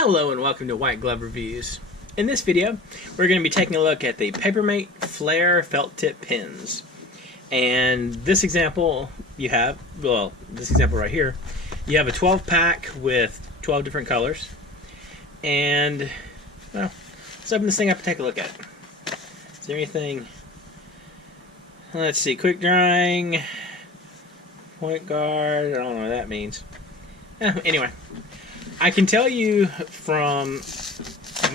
Hello and welcome to White Glove Reviews. In this video, we're going to be taking a look at the Papermate Flair felt tip pens. And this example you have, this example right here, you have a 12 pack with 12 different colors. And, well, let's open this thing up and take a look at it. Is there anything, let's see, quick drying, point guard, I don't know what that means. Anyway. I can tell you from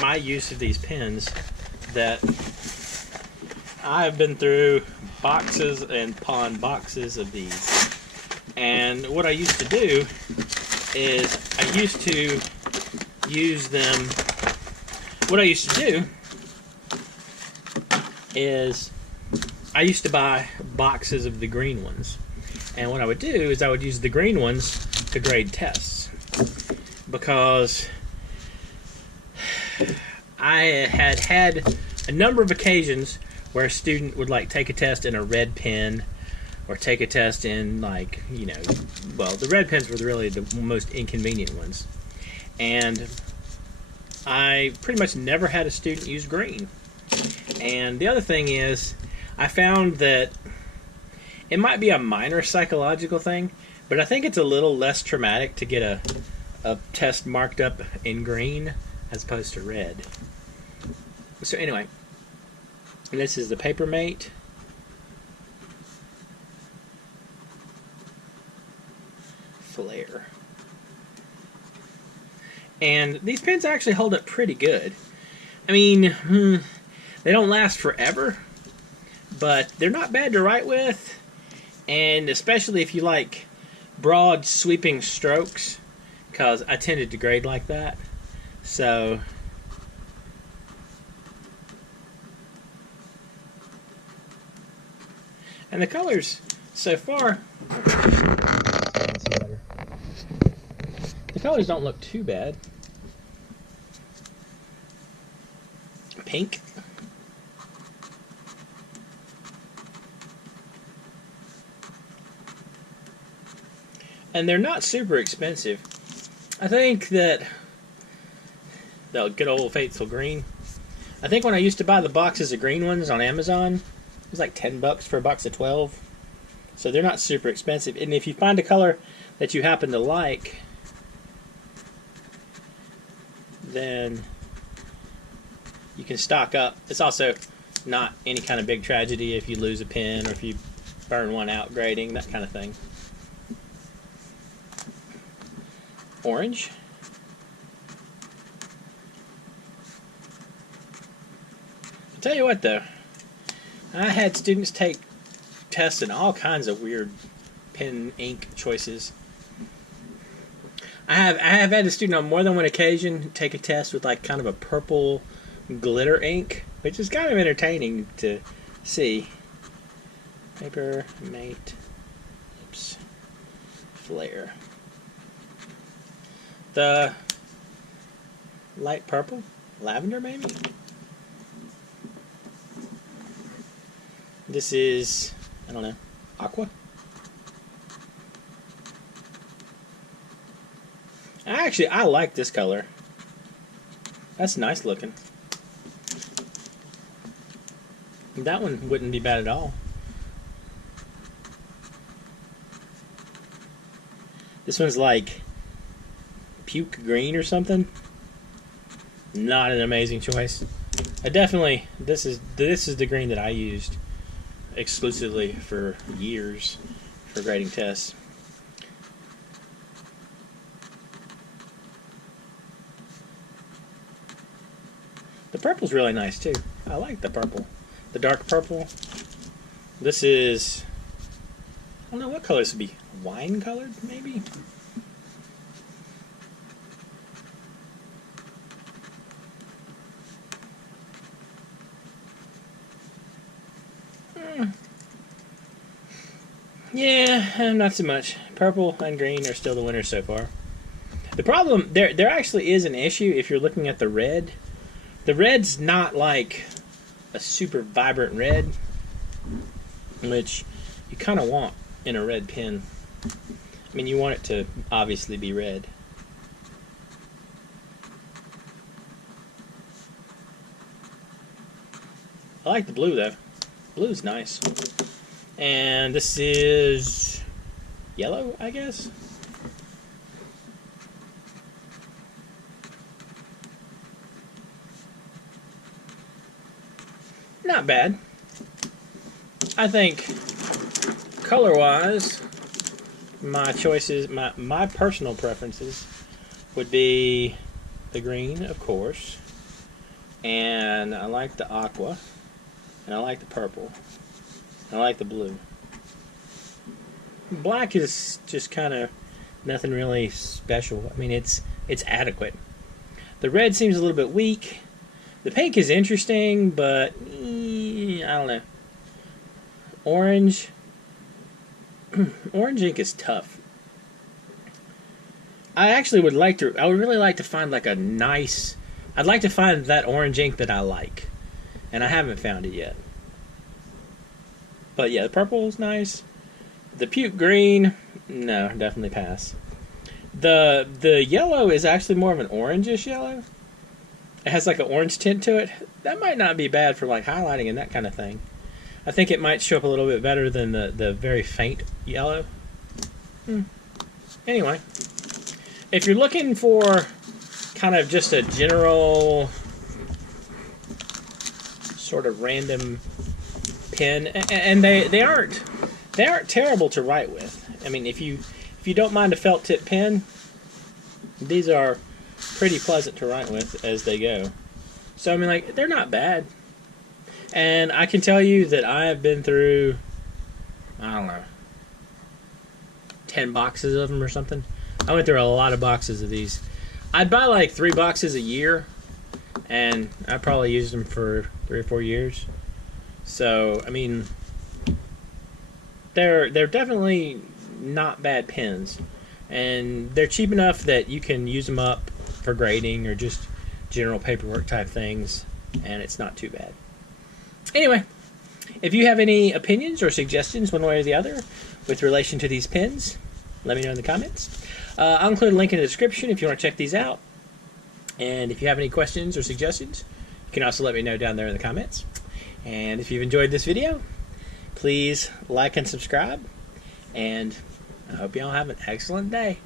my use of these pens that I've been through boxes and upon boxes of these. And what I used to do is I used to use them. What I used to do is I used to buy boxes of the green ones. And what I would do is I would use the green ones to grade tests. Because I had a number of occasions where a student would like take a test in a red pen or take a test in the red pens were really the most inconvenient ones. And I pretty much never had a student use green. And the other thing is I found that it might be a minor psychological thing, but I think it's a little less traumatic to get a test marked up in green as opposed to red. So anyway, this is the Papermate Flair. And these pens actually hold up pretty good. I mean, they don't last forever, but they're not bad to write with, and especially if you like broad sweeping strokes, because I tended to grade like that. So and the colors so far, the colors don't look too bad. Pink, and they're not super expensive. I think that the good old faithful green. I think when I used to buy the boxes of green ones on Amazon, it was like $10 for a box of 12. So they're not super expensive. And if you find a color that you happen to like, then you can stock up. It's also not any kind of big tragedy if you lose a pen or if you burn one out grading, that kind of thing. Orange. I'll tell you what though, I had students take tests in all kinds of weird pen ink choices. I have had a student on more than one occasion take a test with like kind of a purple glitter ink, which is kind of entertaining to see. Papermate Flair. The light purple, lavender maybe. This is, I don't know, aqua. I like this color. That's nice looking. That one wouldn't be bad at all. This one's like puke green or something. Not an amazing choice. This is the green that I used exclusively for years for grading tests. The purple's really nice too. I like the purple. The dark purple. This is, I don't know what color this would be. Wine colored maybe? Yeah, not so much. Purple and green are still the winners so far. The problem, there actually is an issue if you're looking at the red. The red's not like a super vibrant red, which you kind of want in a red pen. I mean, you want it to obviously be red. I like the blue though. Blue's nice. And this is yellow, I guess. Not bad. I think color-wise, my choices, my personal preferences would be the green, of course, and I like the aqua, and I like the purple, and I like the blue. Black is just kind of nothing really special. I mean, it's adequate. The red seems a little bit weak. The pink is interesting, but I don't know. Orange. Orange ink is tough. I would really like to find like a nice, I'd like to find that orange ink that I like. And I haven't found it yet. But yeah, the purple is nice. The puke green, no, definitely pass. The yellow is actually more of an orangish yellow. It has like an orange tint to it. That might not be bad for like highlighting and that kind of thing. I think it might show up a little bit better than the very faint yellow. Anyway, if you're looking for kind of just a general sort of random pen, and they aren't terrible to write with. I mean, if you don't mind a felt tip pen, these are pretty pleasant to write with as they go. So I mean, like, they're not bad. And I can tell you that I have been through, I don't know, 10 boxes of them or something. I went through a lot of boxes of these. I'd buy like 3 boxes a year, and I probably used them for 3 or 4 years. So, I mean, they're definitely not bad pens. And they're cheap enough that you can use them up for grading or just general paperwork type things, and it's not too bad. Anyway, if you have any opinions or suggestions one way or the other with relation to these pens, let me know in the comments. I'll include a link in the description if you want to check these out. And if you have any questions or suggestions, you can also let me know down there in the comments. And if you've enjoyed this video, please like and subscribe. And I hope you all have an excellent day.